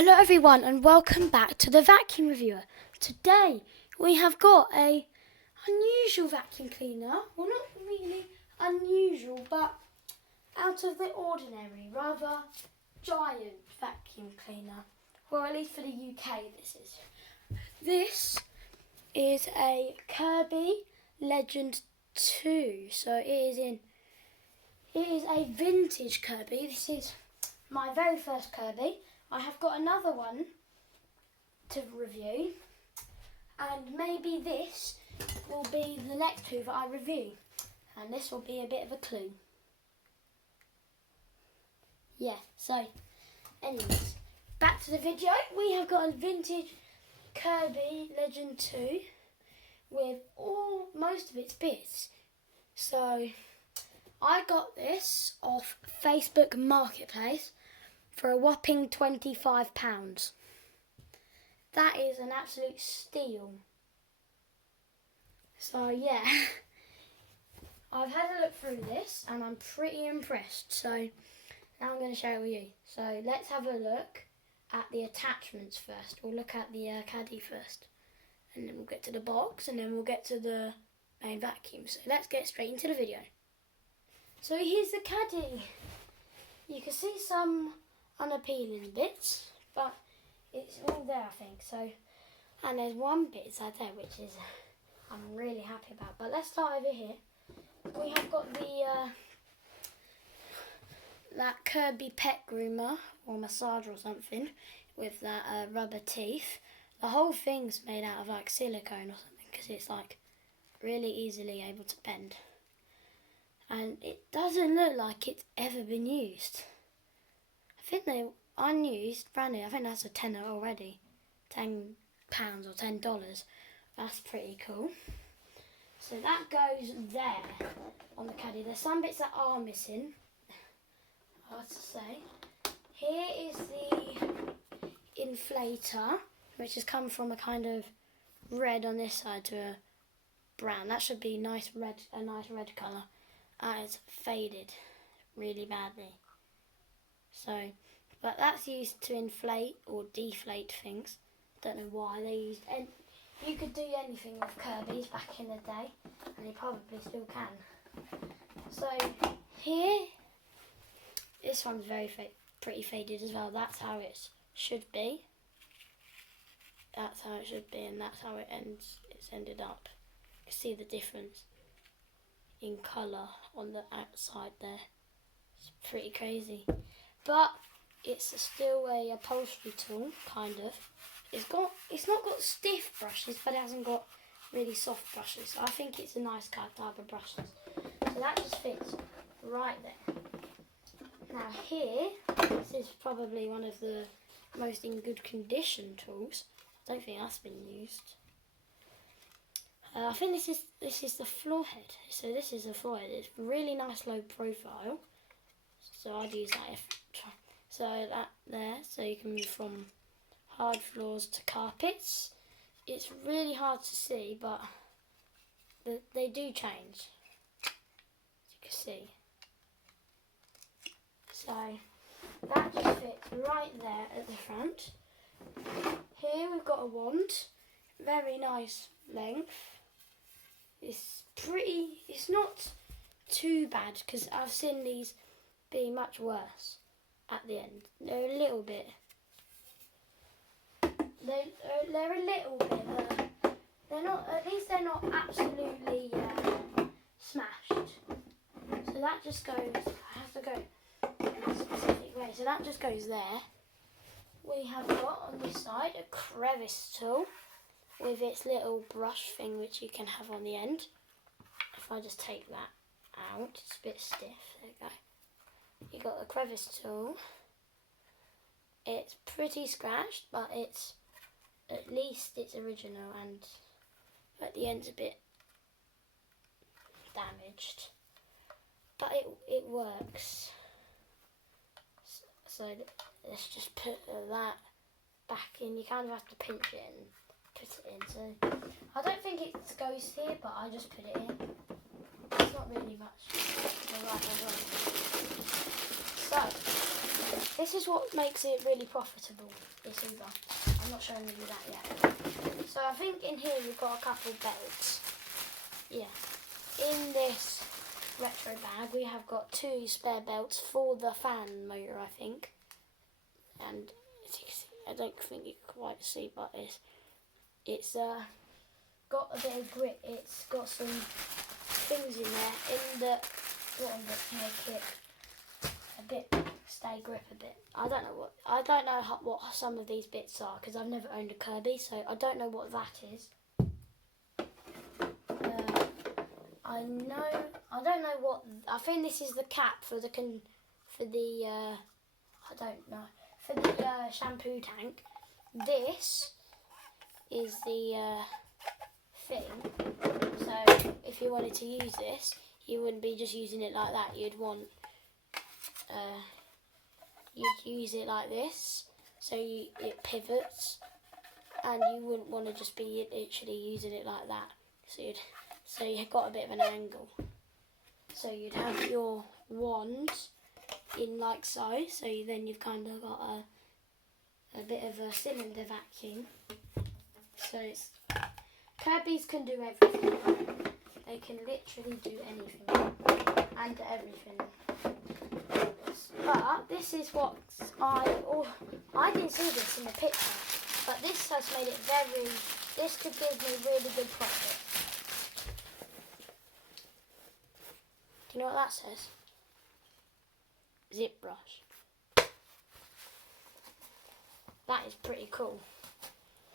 Hello everyone and welcome back to the Vacuum Reviewer. Today we have got a unusual vacuum cleaner. Well, not really unusual, but out of the ordinary, rather giant vacuum cleaner. Well, at least for the UK this is. This is a Kirby Legend 2. So it is a vintage Kirby. This is my very first Kirby. I have got another one to review, and maybe this will be the next two that I review, and this will be a bit of a clue. Yeah, so anyways, back to the video. We have got a vintage Kirby Legend 2 with most of its bits. So I got this off Facebook Marketplace for a whopping £25. That is an absolute steal. So yeah, I've had a look through this and I'm pretty impressed. So now I'm going to share it with you. So let's have a look at the attachments first. We'll look at the caddy first, and then we'll get to the box, and then we'll get to the main vacuum. So let's get straight into the video. So here's the caddy. You can see some unappealing bits, but it's all there, I think. So, and there's one bit inside there which is I'm really happy about. But let's start over here. We have got the that Kirby pet groomer or massager or something with that rubber teeth. The whole thing's made out of like silicone or something because it's like really easily able to bend, and it doesn't look like it's ever been used. I think they're unused, brand new. I think that's a tenner already. £10 or $10. That's pretty cool. So that goes there on the caddy. There's some bits that are missing. Hard to say. Here is the inflator, which has come from a kind of red on this side to a brown. That should be a nice red colour. It's faded really badly. So, but that's used to inflate or deflate things. Don't know why they used. And you could do anything with Kirby's back in the day, and they probably still can. So here, this one's pretty faded as well. That's how it should be. That's how it should be, and that's how it ends. It's ended up. You can see the difference in colour on the outside there. It's pretty crazy. But it's still a upholstery tool, kind of. It's not got stiff brushes, but it hasn't got really soft brushes. So I think it's a nice type of brushes. So that just fits right there. Now here, this is probably one of the most in good condition tools. I don't think that's been used. I think this is the floor head. So this is the floor head. It's really nice low profile. So I'd use that so that there, so you can move from hard floors to carpets. It's really hard to see, but they do change, as you can see. So that just fits right there at the front. Here we've got a wand, very nice length. It's not too bad because I've seen these be much worse at the end. They're a little bit. They're a little bit. They're not. At least they're not absolutely smashed. So that just goes. I have to go in a specific way. So that just goes there. We have got on this side a crevice tool with its little brush thing, which you can have on the end. If I just take that out, it's a bit stiff. There you go. You got a crevice tool. It's pretty scratched, but at least it's original, and at the end's a bit damaged, but it works. So let's just put that back in. You kind of have to pinch it and put it in. So I don't think it goes here, but I just put it in. It's not really much the right way. So This is what makes it really profitable, this Uber. I'm not showing you that yet. So I think in here we've got a couple belts. Yeah. In this retro bag we have got 2 spare belts for the fan motor, I think. And as you can see, I don't think you can quite see, but it's got a bit of grip. It's got some things in there in the bottom bit here, kit. A bit stay grip a bit. I don't know what some of these bits are because I've never owned a Kirby, so I don't know what that is. I don't know what. I think this is the cap for the shampoo tank. This is the thing. So if you wanted to use this, you wouldn't be just using it like that. You'd use it like this, so it pivots, and you wouldn't want to just be literally using it like that. So you've got a bit of an angle. So you'd have your wand in like so. So then you've kind of got a bit of a cylinder vacuum. So Kirby's can do everything. They can literally do anything and everything. But this is what I didn't see this in the picture, but this has made it this could give me really good profit. Do you know what that says? Zip brush. That is pretty cool.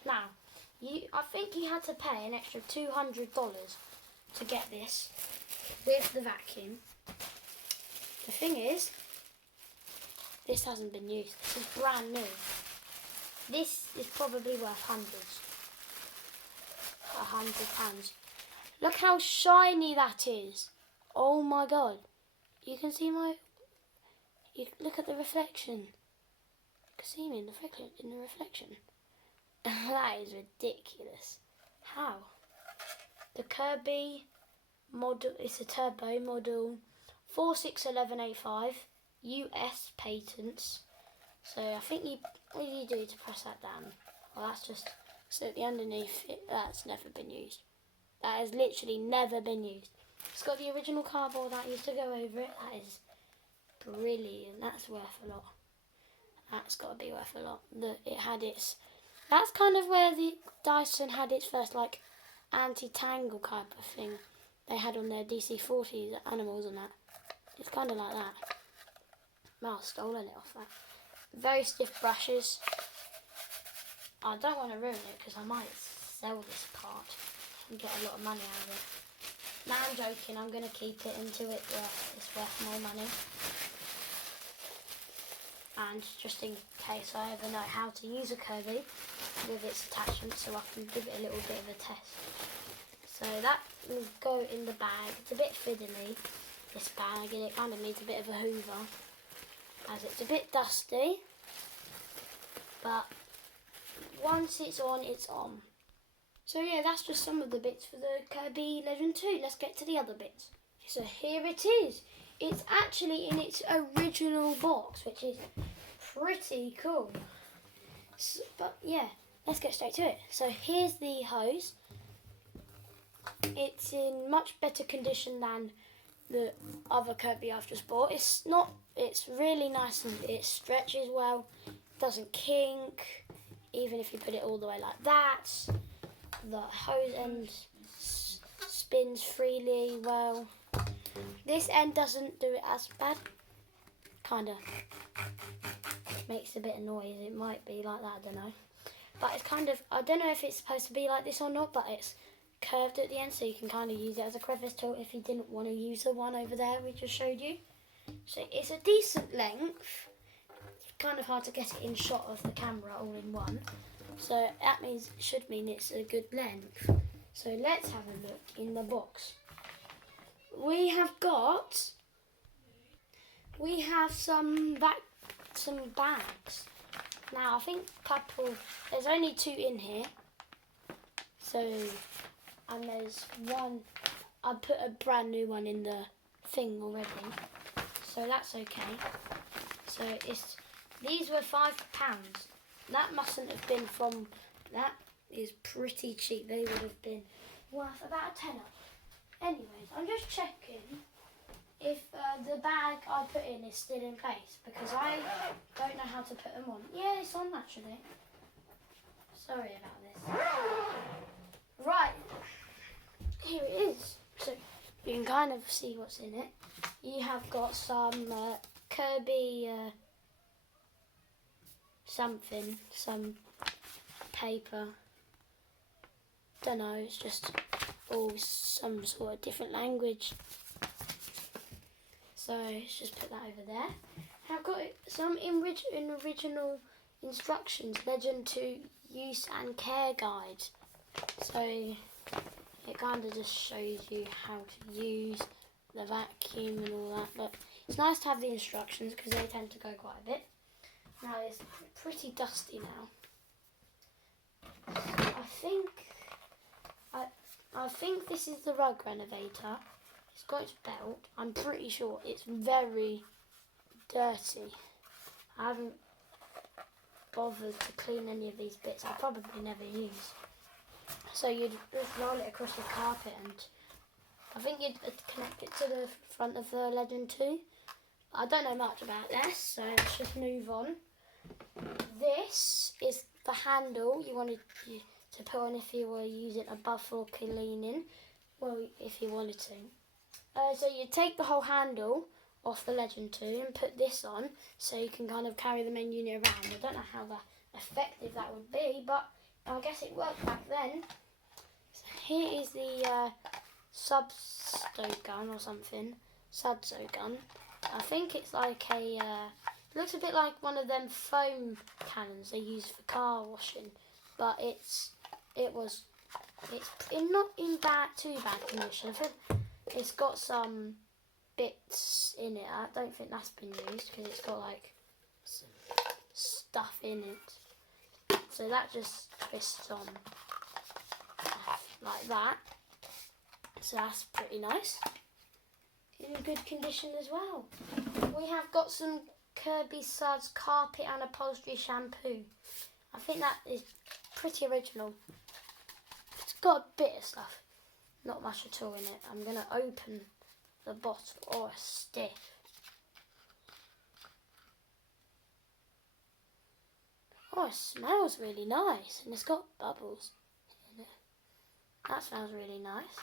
Now, I think you had to pay an extra $200 to get this with the vacuum. The thing is, this hasn't been used. This is brand new. This is probably worth hundreds. £100. Look how shiny that is. Oh my god. You can see look at the reflection. You can see me in the reflection. That is ridiculous. How? The Kirby model, it's a turbo model 461185 US patents. So I think what do you do to press that down? Well, that's just, so the underneath, that's never been used. That has literally never been used. It's got the original cardboard that used to go over it. That is brilliant. That's worth a lot. That's got to be worth a lot. That's kind of where the Dyson had its first like anti-tangle type of thing. They had on their DC-40 animals and that. It's kind of like that. Well, I've stolen it off that. Very stiff brushes. I don't want to ruin it because I might sell this part and get a lot of money out of it. Now I'm joking, I'm going to keep it until it's worth more money. And just in case I ever know how to use a Kirby with its attachment, so I can give it a little bit of a test. So that will go in the bag. It's a bit fiddly, this bag, and it kind of needs a bit of a hoover, as it's a bit dusty. But once it's on, it's on. So yeah, that's just some of the bits for the Kirby Legend 2. Let's get to the other bits. So here it is. It's actually in its original box, which is pretty cool. So, but yeah, let's get straight to it. So here's the hose. It's in much better condition than the other Kirby I've just bought. It's really nice and it stretches well. Doesn't kink, even if you put it all the way like that. The hose end spins freely well. This end doesn't do it as bad. Kinda makes a bit of noise. It might be like that, I don't know. But it's kind of, I don't know if it's supposed to be like this or not, but it's curved at the end, so you can kind of use it as a crevice tool if you didn't want to use the one over there we just showed you. So it's a decent length. It's kind of hard to get it in shot of the camera all in one. So that should mean it's a good length. So let's have a look in the box. We have some bags. Now I think there's only 2 in here. So, and there's one, I put a brand new one in the thing already. So that's okay. So These were £5. That mustn't have been from... That is pretty cheap. They would have been worth about a tenner. Anyways, I'm just checking if the bag I put in is still in place, because I don't know how to put them on. Yeah, it's on actually. Sorry about this. Right, here it is. So you can kind of see what's in it. You have got some Kirby some paper. Don't know, it's just all some sort of different language. So let's just put that over there. I've got some original instructions, Legend 2 use and care guide. So it kind of just shows you how to use the vacuum and all that. But it's nice to have the instructions because they tend to go quite a bit. Now it's pretty dusty now. I think this is the rug renovator. It's got its belt. I'm pretty sure it's very dirty. I haven't bothered to clean any of these bits. I'll probably never use. So you'd just roll it across the carpet, and I think you'd connect it to the front of the Legend 2. I don't know much about this, so let's just move on. This is the handle you wanted to put on if you were using above floor cleaning. Well, if you wanted to. So you take the whole handle off the Legend 2 and put this on, so you can kind of carry the main unit around. I don't know how effective that would be, but I guess it worked back then. So here is the Substo gun or something. Sudso gun. I think it's like a... it looks a bit like one of them foam cannons they use for car washing, but it's not in too bad condition. I think it's got some bits in it. I don't think that's been used because it's got like some stuff in it. So that just twists on like that. So that's pretty nice. In good condition as well. We have got some Kirby Suds carpet and upholstery shampoo. I think that is pretty original. It's got a bit of stuff. Not much at all in it. I'm going to open the bottle. Oh, it's stiff. Oh, it smells really nice. And it's got bubbles in it. That smells really nice.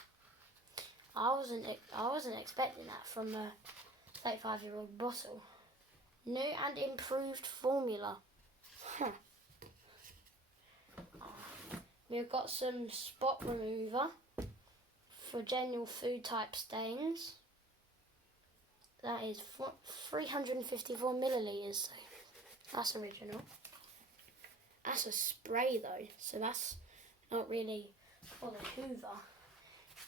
I wasn't expecting that from a 35-year-old bottle. New and improved formula. We've got some spot remover for general food type stains. That is 354 millilitres. So that's original. That's a spray though, so that's not really for the Hoover.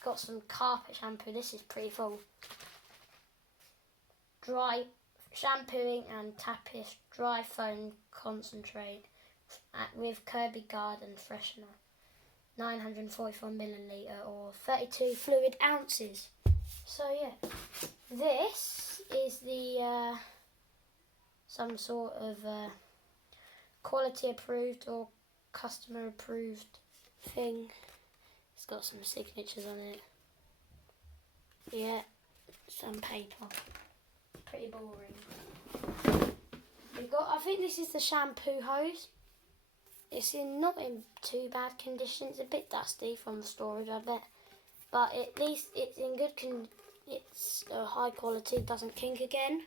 Got some carpet shampoo. This is pretty full. Dry shampooing and tapis dry foam concentrate with Kirby Garden freshener. 944 millilitre or 32 fluid ounces. So yeah, this is the some sort of quality approved or customer approved thing. It's got some signatures on it. Yeah, some paper. Pretty boring. I think this is the shampoo hose. It's not in too bad condition. It's a bit dusty from the storage, I bet. But at least it's in good condition. It's high quality, doesn't kink again.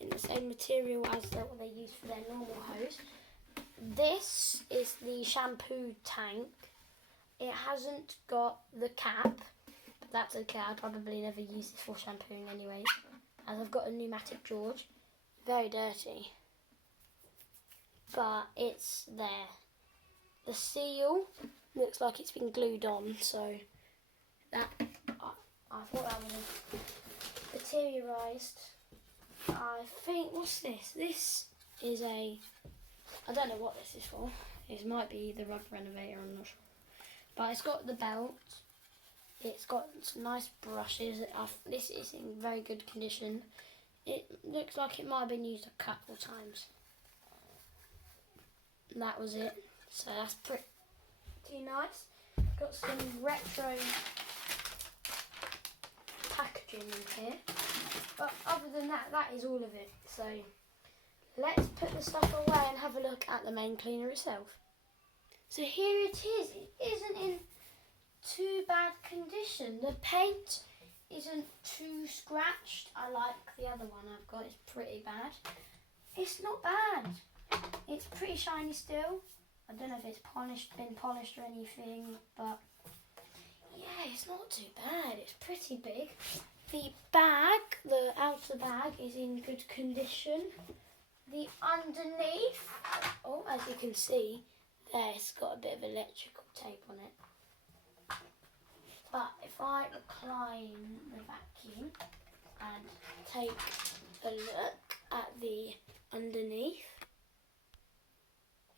In the same material as what they use for their normal hose. This is the shampoo tank. It hasn't got the cap, but that's okay. I'd probably never use this for shampooing anyway, as I've got a pneumatic George. Very dirty, but it's there. The seal looks like it's been glued on, so that I thought that was deteriorised. I think, what's this? This is I don't know what this is for. It might be the rug renovator, I'm not sure. But it's got the belt. It's got some nice brushes. This is in very good condition. It looks like it might have been used a couple of times. that was it. So that's pretty nice. Got some retro packaging in here. But other than that, that is all of it. So let's put the stuff away and have a look at the main cleaner itself. So here it is. It isn't in too bad condition. The paint isn't too scratched. I like the other one I've got. It's pretty bad. It's not bad. It's pretty shiny still. I don't know if it's been polished or anything, but yeah, it's not too bad. It's pretty big. The bag, the outer bag, is in good condition. The underneath, oh, as you can see, there it's got a bit of electrical tape on it. But if I recline the vacuum and take a look at the underneath,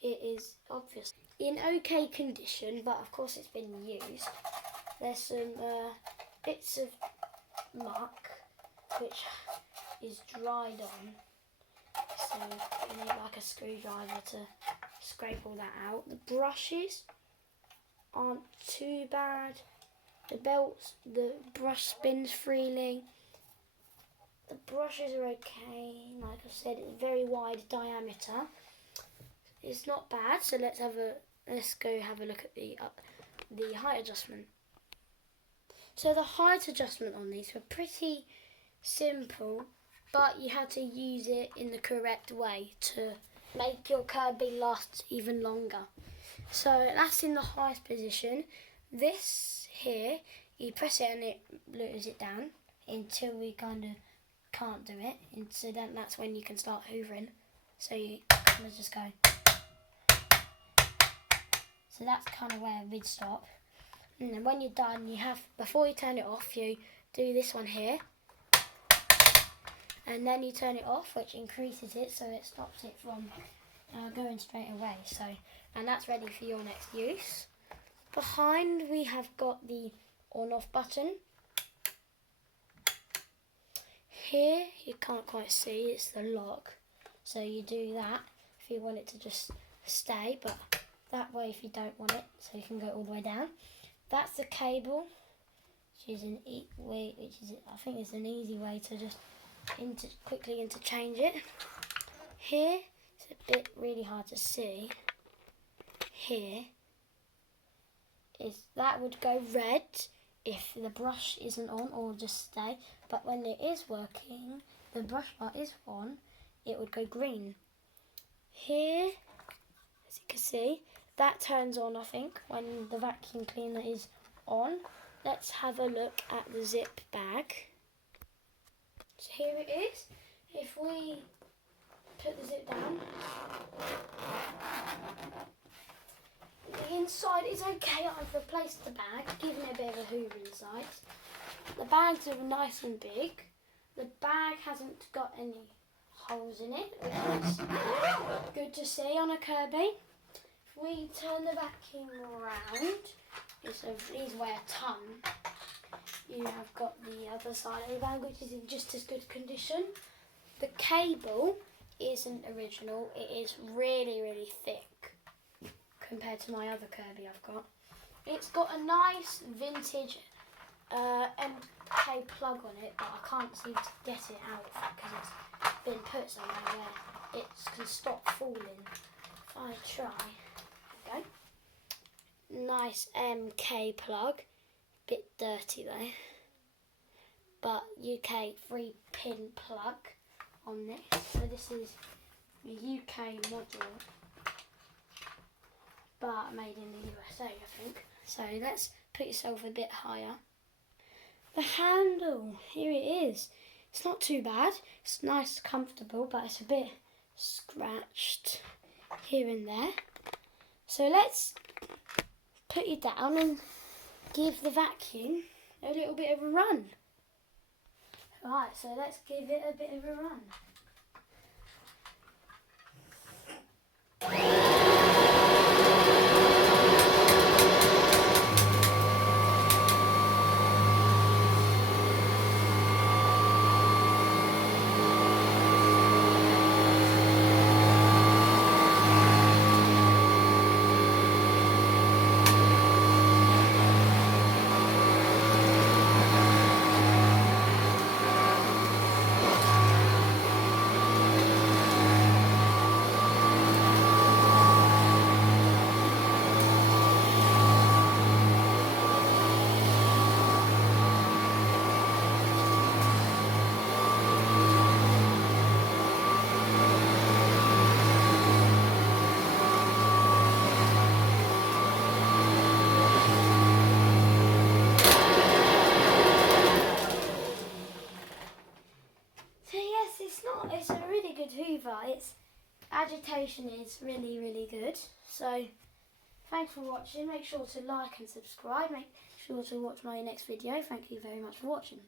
it is obviously in okay condition, but of course it's been used. There's some bits of muck which is dried on, so you need like a screwdriver to scrape all that out. The brushes aren't too bad. The belts, the brush spins freely. The brushes are okay. Like I said, it's very wide diameter. It's not bad. So let's go have a look at the height adjustment. So the height adjustment on these were pretty simple, but you had to use it in the correct way to make your Kirby last even longer. So that's in the highest position. This here, you press it and it lowers it down until we kind of can't do it. And so then that's when you can start hoovering. So you kind of just go. So that's kind of where we'd stop. And then when you're done, before you turn it off, you do this one here. And then you turn it off, which increases it, so it stops it from going straight away. So, and that's ready for your next use. Behind we have got the on-off button. Here you can't quite see, it's the lock. So you do that if you want it to just stay, but that way if you don't want it, so you can go all the way down. That's the cable, which is I think it's an easy way to just quickly interchange it. Here it's a bit really hard to see. Here is that would go red if the brush isn't on or just stay, but when it is working, the brush bar is on, it would go green. Here, as you can see, that turns on, I think, when the vacuum cleaner is on. Let's have a look at the zip bag. So here it is. If we put the zip down, the inside is okay. I've replaced the bag, given it a bit of a hoover inside. The bags are nice and big. The bag hasn't got any holes in it, which is good to see on a Kirby. If we turn the vacuum around, these weigh a ton. You have got the other side of the bag, which is in just as good condition. The cable isn't original. It is really, really thick compared to my other Kirby I've got. It's got a nice vintage MK plug on it, but I can't seem to get it out because it's been put somewhere where it can stop falling. If I try, there we go. Nice MK plug, bit dirty though, but UK 3-pin plug on this. So this is the UK model, but made in the USA, I think. So let's put yourself a bit higher. The handle, here it is. It's not too bad. It's nice, comfortable, but it's a bit scratched here and there. So let's put you down and give the vacuum a little bit of a run. Right, so let's give it a bit of a run. it's not. It's a really good hoover. Its agitation is really, really good. So, thanks for watching. Make sure to like and subscribe. Make sure to watch my next video. Thank you very much for watching.